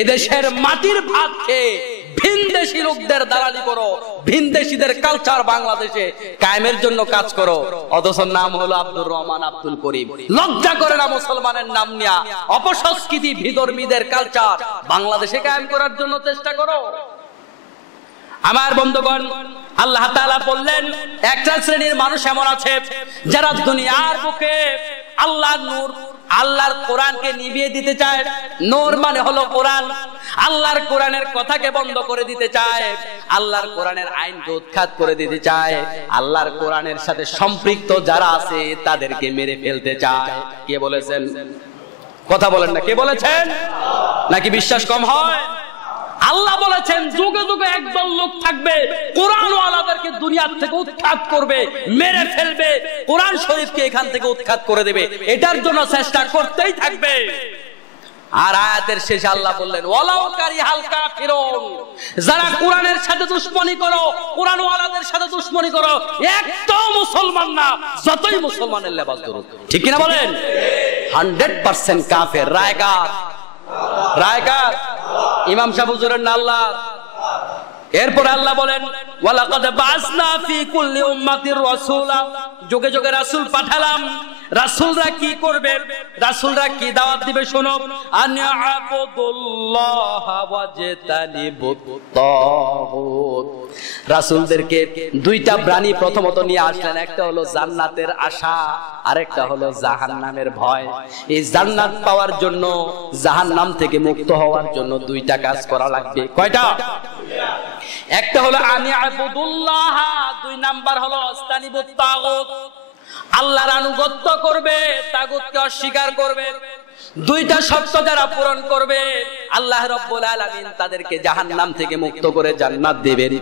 এদেশের মাটির ভাত খেয়ে ভিনদেশী লোকদের দালালি করো, ভিনদেশীদের কালচার বাংলাদেশে কায়েমের জন্য কাজ করো, অথচ নাম হলো আব্দুর রহমান, আব্দুল করিম। লজ্জা করে না মুসলমানের নাম নিয়া অপসংস্কৃতি বিধর্মীদের কালচার বাংলাদেশে কায়েম করার জন্য চেষ্টা করো? আমার বন্ধুগণ, আল্লাহ তাআলা বললেন একটা শ্রেণীর মানুষ এমন আছে যারা দুনিয়ার বুকে আল্লাহর নূর, আল্লাহর কোরআনকে নিভিয়ে দিতে চায়। নূর মানে হলো কোরআন। আল্লাহর কোরআনের কথাকে বন্ধ করে দিতে চায়, আল্লাহর কোরআনের আইনকে উৎখাত করে দিতে চায়, আল্লাহর কোরআনের সাথে সম্পৃক্ত যারা আছে তাদেরকে মেরে ফেলতে চায়। কে বলেছেন? কথা বলেন না, কে বলেছেন? নাকি বিশ্বাস কম হয়? আল্লাহ বলেছেন যুগে যুগে একদল লোক থাকবে কোরআন ওয়ালাদেরকে দুনিয়া থেকে উৎখাত করবে, মেরে ফেলবে, কোরআন শরীফকে এখান থেকে উৎখাত করে দেবে। এটার জন্য চেষ্টা করতেই থাকবে। আর আয়াতের শেষে আল্লাহ বললেন ওয়ালাউ কারিহাল কাফিরুন, যারা কোরআনের সাথে দুশমনি করো, কোরআন ওয়ালাদের সাথে দুশমনি করো, একটাও মুসলমান না, যতই মুসলমানের লেবাস ধরো। ঠিক কি না বলেন? 100% কাফের। রায়কার, রায়কার ইমাম সাহেব হুজুরের না আল্লাহ। এরপর আল্লাহ বলেন ওয়ালাকাদ বাসনা ফি কুল্লি উম্মাতির রাসূলা, যুগে যুগে রাসূল পাঠালাম। রাসূলরা কি করবে? রাসূলরা কি দাওয়াত দিবে? শোনো, আনিয়াবুদুল্লাহ ওয়াজতানিবুত তাগুত। রাসূলদেরকে দুইটা প্রাণী প্রথমত নিয়ে আসলেন, একটা হলো জান্নাতের আশা, আরেকটা হলো জাহান্নামের ভয়। এই জান্নাত পাওয়ার জন্য, জাহান্নাম থেকে মুক্ত হওয়ার জন্য দুইটা কাজ করা লাগবে। কয়টা? একটা হলো আনিয়াবুদুল্লাহ, 2 নাম্বার হলো ওয়াজতানিবুত তাগুত। আল্লাহর আনুগত্য করবে, তাগুতকে অস্বীকার করবে। দুইটা শর্ত যারা পূরণ করবে আল্লাহ রাব্বুল আলামিন তাদেরকে জাহান্নাম থেকে মুক্ত করে জান্নাত দিবেন,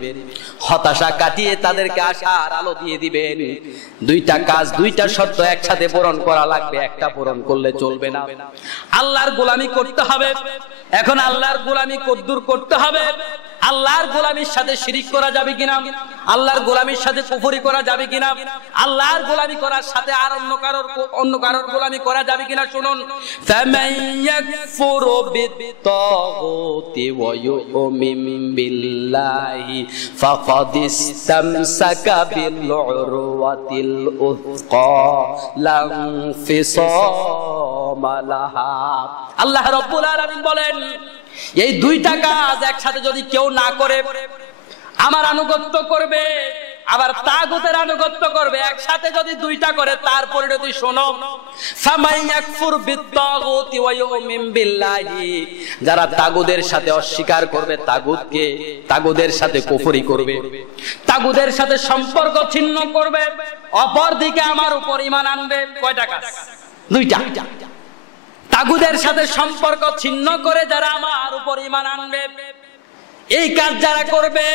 হতাশা কাটিয়ে তাদেরকে আশার আলো দিয়ে দিবেন। দুইটা কাজ, দুইটা শর্ত একসাথে পূরণ করা লাগবে, একটা পূরণ করলে চলবে না। আল্লাহর গোলামি করতে হবে। এখন আল্লাহর গোলামি কদ্দুর করতে হবে? আল্লাহর গোলামির সাথে শিরিক করা যাবে কিনা? আল্লাহর গোলামির সাথে কুফরি করা যাবে কিনা? আল্লাহর গোলামি করার সাথে আর অন্য কারোর গোলামি করা যাবে কিনা? শুনুন, ফামান ইয়াকফুরু বিত-তাগুতি ওয়া ইউমিন বিল্লাহি ফাকাদ ইসতামসাকা বিল-উরওয়াতিল উযকা লা ইনফিসামা লাহা। আল্লাহ রাব্বুল আলামিন বলেন এই দুইটা কাজ একসাথে যদি কেউ না করে, আমার আনুগত্য করবে আবার তাগুতের আনুগত্য করবে, একসাথে যদি দুইটা করে, তারপরে যদি শোনো, ফামান ইয়াকফুর বিত-তাগুতি ওয়া ইউমিন বিল্লাহি, যারা তাগুদের সাথে অস্বীকার করবে, তাগুতকে, তাগুদের সাথে কুফরি করবে, তাগুদের সাথে সম্পর্ক ছিন্ন করবে, অপরদিকে আমার উপর ঈমান আনবে। কয়টা কাজ? দুইটা। তাগুদের সাথে সম্পর্ক ছিন্ন করে যারা আমার উপর ঈমান আনবে, এই কাজ যারা করবে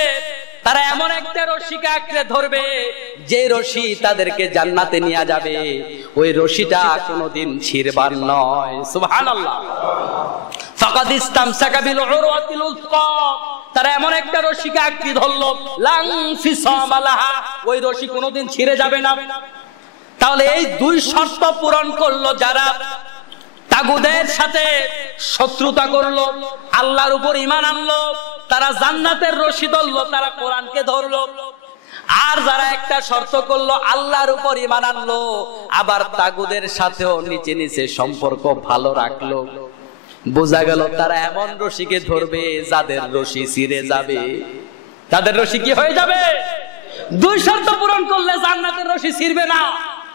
তারা এমন একটা রশিকে আঁকড়ে ধরবে যে রশি তাদেরকে জান্নাতে নিয়ে যাবে, ওই রশিটা কোনোদিন ছিঁড়বার নয়। সুবহানাল্লাহ। ফাকাদ ইসতামসাকা বিল উরওয়াতিল উযকা, তারা এমন একটা রশিকে আঁকড়ে ধরলো, লাং ফিসামা লাহা, ওই রশি কোনোদিন ছিঁড়ে যাবে না। তাহলে এই দুই শর্ত পূরণ করলো যারা তাগুদের সাথে শত্রুতা করলো, আল্লাহর উপর ঈমান আনলো, তারা জান্নাতের রশি ধরলো, তারা কোরআনকে ধরলো। আর যারা একটা শর্ত করলো, আল্লাহর উপর ঈমান আনলো, আবার তাগুদের সাথেও নিচে নিচে সম্পর্ক ভালো রাখলো, বোঝা গেল তারা এমন রশিকে ধরবে যাদের রশি ছিঁড়ে যাবে। তাদের রশি কি হয়ে যাবে? দুই শর্ত পূরণ করলে জান্নাতের রশি ছিঁড়বে না,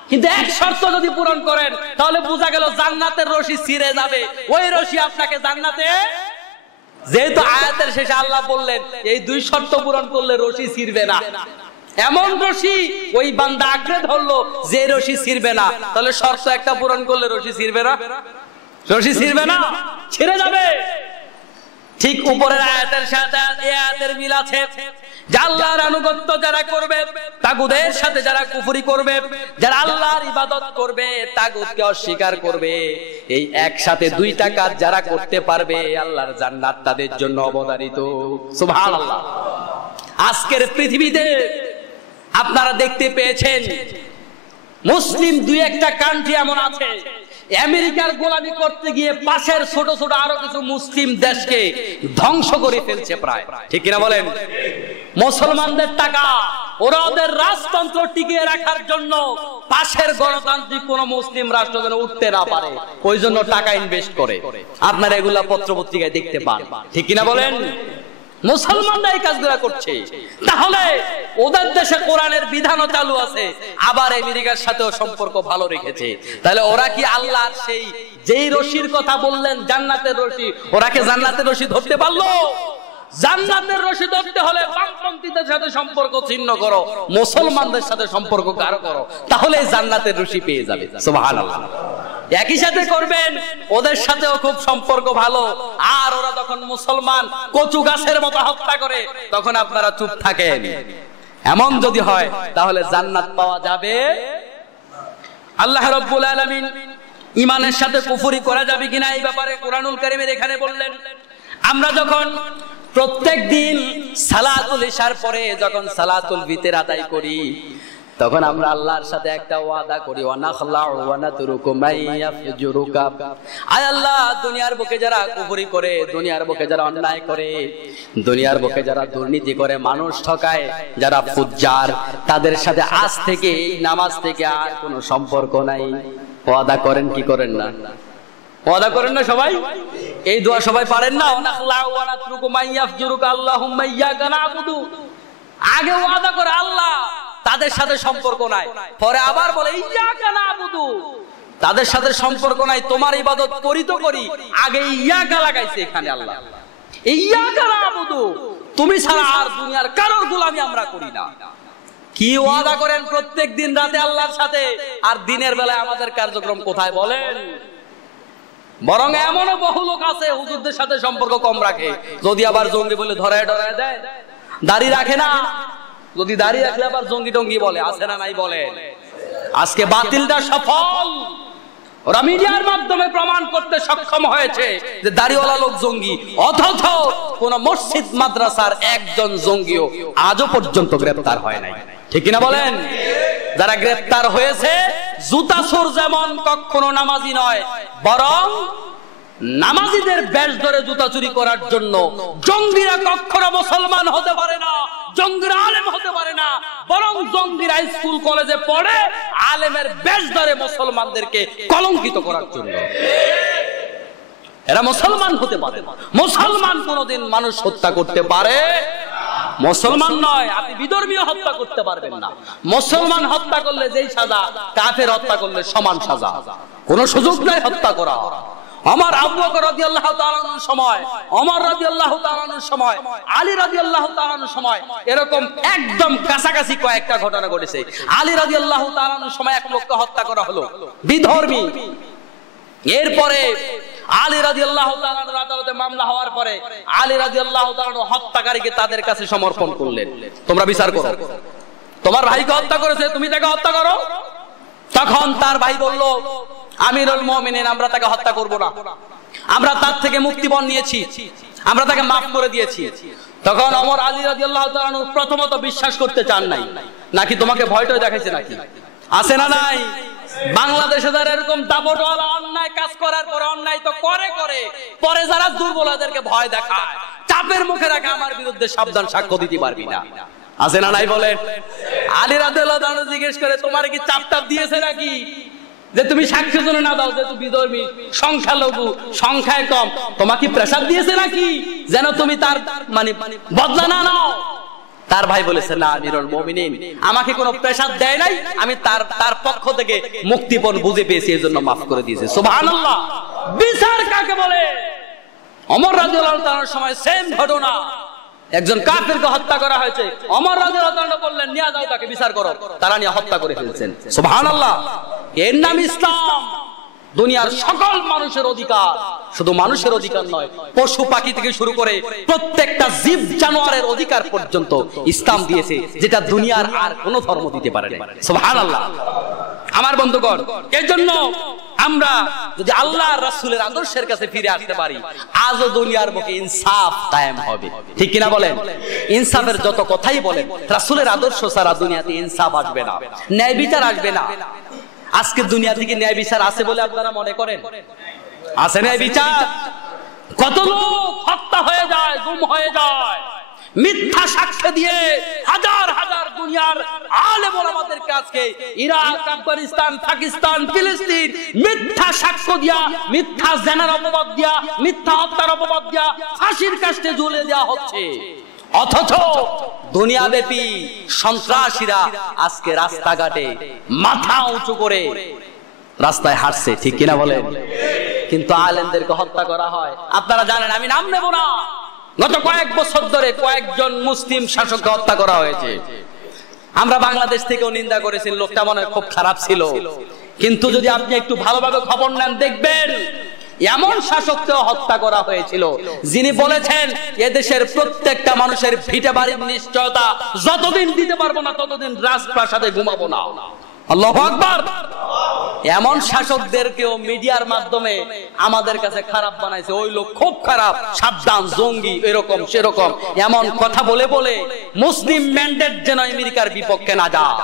কিন্তু এক শর্ত যদি পূরণ করেন তাহলে বোঝা গেল জান্নাতের রশি ছিঁড়ে যাবে। ওই রশি আপনাকে জান্নাতে, যেহেতু আয়াতের শেষে আল্লাহ বললেন এই দুই শর্ত পূরণ করলে রশি ছিঁড়বে না, এমন রশি ওই বান্দা আঁকড়ে ধরলো যে রশি ছিঁড়বে না, তাহলে শর্ত একটা পূরণ করলে রশি ছিঁড়বে না, রশি ছিঁড়বে না, ছিঁড়ে যাবে। ঠিক উপরের আয়াতের সাথে এই আয়াতের মিল আছে। আল্লাহর আনুগত্য যারা করবে, তাগুদের সাথে যারা কুফরি করবে, যারা আল্লাহর ইবাদত করবে, তাগুতকে অস্বীকার করবে, এই একসাথে দুইটা কাজ যারা করতে পারবে, আল্লাহর জান্নাত তাদের জন্য অবধারিত। সুবহানাল্লাহ। আজকের পৃথিবীতে আপনারা দেখতে পেয়েছেন মুসলিম দুই একটা কান্ট্রি এমন আছে, আমেরিকার গোলামি করতে গিয়ে পাশের ছোট ছোট আরো কিছু মুসলিম দেশকে ধ্বংস করে ফেলছে প্রায়, ঠিক কিনা বলেন? মুসলমানদের টাকা ওরা ওদের রাজতন্ত্র টিকিয়ে রাখার জন্য পাশের গণতান্ত্রিক কোন মুসলিম রাষ্ট্র যেন উঠতে না পারে, ওই জন্য টাকা ইনভেস্ট করে। আপনারা এগুলা পত্র পত্রিকায় দেখতে পান, ঠিক কিনা বলেন? মুসলমানরা এই কাজগুলা করছে। তাহলে ওদের দেশে কোরআনের বিধানও চালু আছে, আবার আমেরিকার সাথেও সম্পর্ক ভালো রেখেছে। তাহলে ওরা কি আল্লাহর সেই যেই রশির কথা বললেন জান্নাতের রশি, ওরা কি জান্নাতের রশি ধরতে পারলো? জান্নাতের রশি ধরতে হলে বামপন্থীদের সাথে সম্পর্ক ছিন্ন করো, মুসলমানদের সাথে সম্পর্ক গাঢ় করো, তাহলে জান্নাতের রশি পেয়ে যাবে। সুবহানাল্লাহ। একই সাথে করবেন, ওদের সাথেও খুব সম্পর্ক ভালো, আর ওরা যখন মুসলমান কচু গাছের মতো হত্যা করে তখন আপনারা চুপ থাকেন। এমন যদি হয় তাহলে জান্নাত পাওয়া যাবে। আল্লাহ রাব্বুল আলামিন ঈমানের সাথে কুফরি করা যাবে কিনা এই ব্যাপারে কুরআনুল কারীমের এখানে বললেন। আমরা যখন প্রত্যেক দিন সালাতুল ইশার পরে যখন সালাতুল ভিতর আদায় করি, তখন আমরা আল্লাহর সাথে একটা ওয়াদা করি, ওয়া নাখলাউ ওয়া নাতরুকু মাইয়াফজুরুকা। আয় আল্লাহ, দুনিয়ার বুকে যারা কুফরি করে, দুনিয়ার বুকে যারা অন্যায় করে, দুনিয়ার বুকে যারা দুর্নীতি করে, মানুষ ঠকায়, যারা ফুজ্জার, তাদের সাথে আজ থেকে এই নামাজ থেকে আর কোনো সম্পর্ক নাই। ওয়াদা করেন কি করেন না? ওয়াদা করেন না সবাই? এই দোয়া সবাই পারেন না? ওয়া নাখলাউ ওয়া নাতরুকু মাইয়াফজুরুকা আল্লাহুম্মা ইয়্যাকা না'বুদু। আগে ওয়াদা করে আল্লাহ তাদের সাথে সম্পর্ক নাই, পরে আবার বলে ইয়্যাকা না'বুদু, তাদের সাথে সম্পর্ক নাই, তোমার ইবাদত করি তো করি, আগে ইয়্যাকা লাগাইছে এখানে আল্লাহ। ইয়্যাকা না'বুদু, তুমি ছাড়া আর দুনিয়ার কারোর গোলামি আমরা করি না। কি ওয়াদা করেন প্রত্যেক দিন রাতে আল্লাহর সাথে, আর দিনের বেলায় আমাদের কার্যক্রম কোথায় বলেন? বরং এমনও বহু লোক আছে হুজুরদের সাথে সম্পর্ক কম রাখে, যদি আবার জঙ্গি বলে ধরায় ডরায় দেয়। দাড়ি রাখে না, যদি দাড়ি রাখলে আবার জঙ্গি টঙ্গি বলে, আছে না নাই বলেন? আজকে বাতিলটা সফল, ওরা মিডিয়ার মাধ্যমে প্রমাণ করতে সক্ষম হয়েছে যে দাড়িওয়ালা লোক জঙ্গি, অথচ কোন মসজিদ মাদ্রাসার একজন জঙ্গিও আজও পর্যন্ত গ্রেফতার হয় নাই, ঠিক কিনা বলেন? যারা গ্রেফতার হয়েছে জুতা চোর যেমন কখনো নামাজি নয়, বরং নামাজিদের বেশ ধরে জুতা চুরি করার জন্য জঙ্গিরা কখনো মুসলমান হতে পারে না, জঙ্গিরা আলেম হতে পারে না, বরং জঙ্গিরা স্কুল কলেজে পড়ে আলেমের বেশ ধরে মুসলমানদেরকে কলঙ্কিত করার জন্য। এরা মুসলমান হতে পারে না। মুসলমান কোনদিন মানুষ হত্যা করতে পারে? মুসলমান নয়, আপনি বিধর্মীয় হত্যা করতে পারবেন না। মুসলমান হত্যা করলে যেই সাজা, কাফের হত্যা করলে সমান সাজা, কোন সুযোগ নাই হত্যা করা। ওমর আবু বকর রাদিয়াল্লাহু তাআলা আনহুর সময়, ওমর রাদিয়াল্লাহু তাআলা আনহুর সময়, আলী রাদিয়াল্লাহু তাআলা আনহুর সময় এরকম একদম কাছাকাছি কয়েকটা ঘটনা ঘটেছে। আলী রাদিয়াল্লাহু তাআলা আনহুর সময় এক লোককে হত্যা করা হলো, বিধর্মী। এরপরে আলী রাদিয়াল্লাহু তাআলা আনহুর আদালতে মামলা হওয়ার পরে আলী রাদিয়াল্লাহু তাআলা আনহু হত্যাকারীকে তাদের কাছে সমর্পণ করলেন, তোমরা বিচার করো, তোমার ভাইকে হত্যা করেছে, তুমি তাকে হত্যা করো। তখন তার ভাই বলল, আমিরুল মুমিনিন, আমরা তাকে হত্যা করব না, আমরা তার থেকে মুক্তিপণ নিয়েছি, আমরা তাকে মাফ করে দিয়েছি। তখন ওমর আলী রাদিয়াল্লাহু তাআলা আনহু প্রথমত বিশ্বাস করতে চান নাই, নাকি তোমাকে ভয়টয় দেখাইছে নাকি? আছে না নাই? বাংলাদেশে যারা এরকম দাপটওয়ালা অন্যায় কাজ করার পরে অন্যায় তো করে পরে যারা দুর্বলদেরকে ভয় দেখায়, চাপের মুখে রাখে আমার বিরুদ্ধে সাবধান, সাক্ষ্য দিতে পারবি না। আছে না নাই বলেন? আলী রাদিয়াল্লাহু তাআলা জিজ্ঞেস করে তোমার কি চাপ দিয়েছে নাকি যে তুমি সাক্ষ্য জন্য না দাও, যে তুমি বিধর্মী, সংখ্যালঘু, সংখ্যায় কম, তোমাকে প্রেসার দিয়েছে নাকি যেন তুমি তার মানে বদলা না নাও? তার ভাই বলেছে না আমিরুল মুমিনিন, আমাকে কোনো প্রেসার দেয় নাই, আমি তার পক্ষ থেকে মুক্তিপণ বুঝে পেয়েছি, এজন্য মাফ করে দিয়েছে। সুবহানাল্লাহ। বিচার কাকে বলে? ওমর রাদিয়াল্লাহু তাআলার সময় সেম ঘটনা, একজন কাফিরকে হত্যা করা হয়েছে, ওমর রাদিয়াল্লাহু তাআলা বললেন নিয়ে যাও তাকে বিচার করো, তারা নিয়ে হত্যা করে ফেলছেন। সুবহানাল্লাহ। এর নাম ইসলাম। দুনিয়ার সকল মানুষের অধিকার, শুধু মানুষের অধিকার নয়, পশু পাখি থেকে শুরু করে প্রত্যেকটা জীব জানোয়ারের অধিকার পর্যন্ত ইসলাম দিয়েছে, যেটা দুনিয়ার আর কোনো ধর্ম দিতে পারে না। সুবহানাল্লাহ। আমার বন্ধুগণ, এর জন্য আমরা যদি আল্লাহর রাসূলের আদর্শের কাছে ফিরে আসতে পারি, আজও দুনিয়ার বুকে ইনসাফ কায়েম হবে। ঠিক কিনা বলেন? ইনসাফের যত কথাই বলেন, রাসূলের আদর্শ ছাড়া দুনিয়াতে ইনসাফ আসবে না, ন্যায় বিচার আসবে না। আজকে দুনিয়া থেকে ন্যায় বিচার আছে বলে আপনারা মনে করেন? আছে ন্যায় বিচার? কত লোক হত্যা হয়ে যায়, গুম হয়ে যায়, মিথ্যা সাক্ষ্য দিয়ে হাজার হাজার দুনিয়ার আলেম ওলামাদের কাছে ইরাক, আফগানিস্তান, পাকিস্তান, ফিলিস্তিন মিথ্যা সাক্ষ্য দিয়া, মিথ্যা জেনার অপবাদ দিয়া, মিথ্যা হত্যার অপবাদ দিয়া ফাঁসির কাস্টে ঝুলে দেওয়া হচ্ছে। অথচ দুনিয়াব্যাপী সন্ত্রাসীরা আজকে রাস্তাঘাটে মাথা উঁচু করে রাস্তায় হাঁটছে। ঠিক কিনা বলেন? কিন্তু আলেমদেরকে হত্যা করা হয়। আপনারা জানেন, আমি নাম নেব না, গত কয়েক বছর ধরে কয়েকজন মুসলিম শাসককে হত্যা করা হয়েছে। আমরা বাংলাদেশ থেকেও নিন্দা করেছি, লোকটা মনে হয় খুব খারাপ ছিল, কিন্তু যদি আপনি একটু ভালোভাবে খবর নেন দেখবেন এমন শাসককেও হত্যা করা হয়েছিল যিনি বলেছেন এদেশের প্রত্যেকটা মানুষের ভিটে বাড়ির নিশ্চয়তা যতদিন দিতে পারবো না ততদিন রাজপ্রাসাদে ঘুমাবো না। আল্লাহু আকবার। এমন শাসকদেরকেও মিডিয়ার মাধ্যমে আমাদের কাছে খারাপ বানাইছে, ওই লোক খুব খারাপ, সাবধান, জঙ্গি, এরকম সেরকম এমন কথা বলে বলে মুসলিম ম্যান্ডেট যেন আমেরিকার বিপক্ষে না যায়,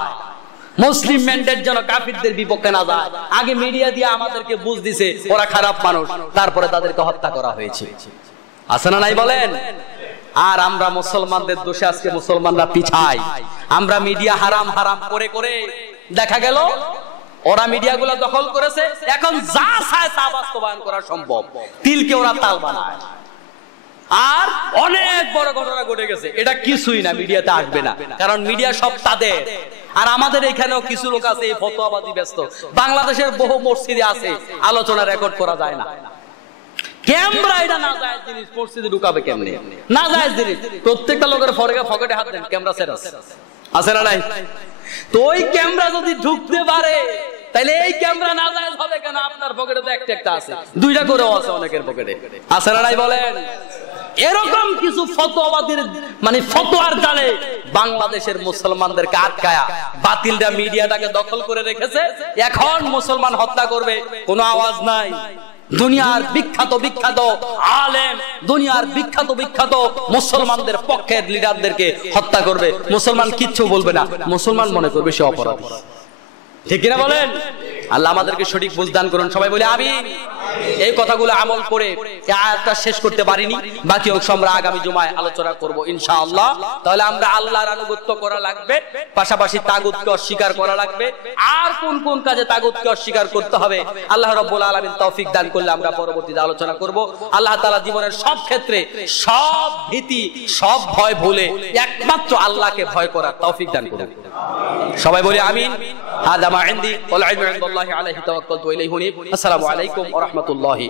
মুসলিম ম্যান্ডেট যেন কাফিরদের বিপক্ষে না যায়। আগে মিডিয়া দিয়ে আমাদেরকে বুঝ দিছে ওরা খারাপ মানুষ, তারপরে তাদেরকে হত্যা করা হয়েছে। আছে না নাই বলেন? আর আমরা মুসলমানদের দোষে আজকে মুসলমানরা পিছাই। আমরা মিডিয়া হারাম হারাম করে করে দেখা গেল ওরা মিডিয়াগুলো দখল করেছে, এখন যা চায় তা বাস্তবায়ন করা সম্ভব। তিলকে ওরা তাল বানায়। আর অনেক বড় ঘটনা ঘটে গেছে, এটা কিছুই না, মিডিয়াতে আসবে না, কারণ মিডিয়া সব তাদের। আর আমাদের এখানেও কিছু লোক আছে এই ফতোয়াবাদী ব্যস্ত। বাংলাদেশের বহু মসজিদে আছে আলোচনা রেকর্ড করা যায় না, ক্যামেরা এটা না যায় জিনিস, মসজিদে ঢুকাবে কেমনে? না যায় জিনিস। প্রত্যেকটা লোকের পকেটে হাত দেন, ক্যামেরা সেট আছে না নাই? তো ওই ক্যামেরা যদি ঢুকতে পারে তাহলে এই ক্যামেরা না যায় হবে কেন? আপনার পকেটে তো একটা আছে, দুইটা করেও আছে অনেকের পকেটে। আছে না নাই বলেন? এরকম কিছু ফতোয়াবাদীর মানে ফতোয়ার জালে বাংলাদেশের মুসলমানদেরকে আটকায়া বাতিলরা মিডিয়াটাকে দখল করে রেখেছে। এখন মুসলমান হত্যা করবে, কোনো আওয়াজ নাই। দুনিয়ার বিখ্যাত বিখ্যাত আলেম, দুনিয়ার বিখ্যাত বিখ্যাত মুসলমানদের পক্ষের লিডারদেরকে হত্যা করবে, মুসলমান কিচ্ছু বলবে না, মুসলমান মনে করবে সে অপরাধী। ঠিক কিনা বলেন? আল্লাহ আমাদেরকে সঠিক বুঝ দান করুন। সবাই বলে আমিন। এই কথাগুলো আমল করে এই আয়াতটা শেষ করতে পারিনি, বাকি অংশ আমরা আগামী জুমায় আলোচনা করব ইনশাআল্লাহ। তাহলে আমরা আল্লাহর আনুগত্য করা লাগবে, পাশাপাশি তাগুতকে অস্বীকার করা লাগবে। আর কোন কোন কাজে তাগুতকে অস্বীকার করতে হবে আল্লাহ রাব্বুল আলামিন তৌফিক দান করলে আমরা পরবর্তীতে আলোচনা করব। আল্লাহ তাআলা জীবনের সব ক্ষেত্রে সব ভীতি, সব ভয় ভুলে একমাত্র আল্লাহকে ভয় করার তৌফিক দান করুন। সবাই বলি আমিন। হাদা মা ইনদি ওয়াল ইলমু ইনদাল্লাহি আলাইহি তাওয়াক্কালতু ওয়া ইলাইহি উনীব। আসসালামু আলাইকুম ওয়া রাহমাতুল্লাহি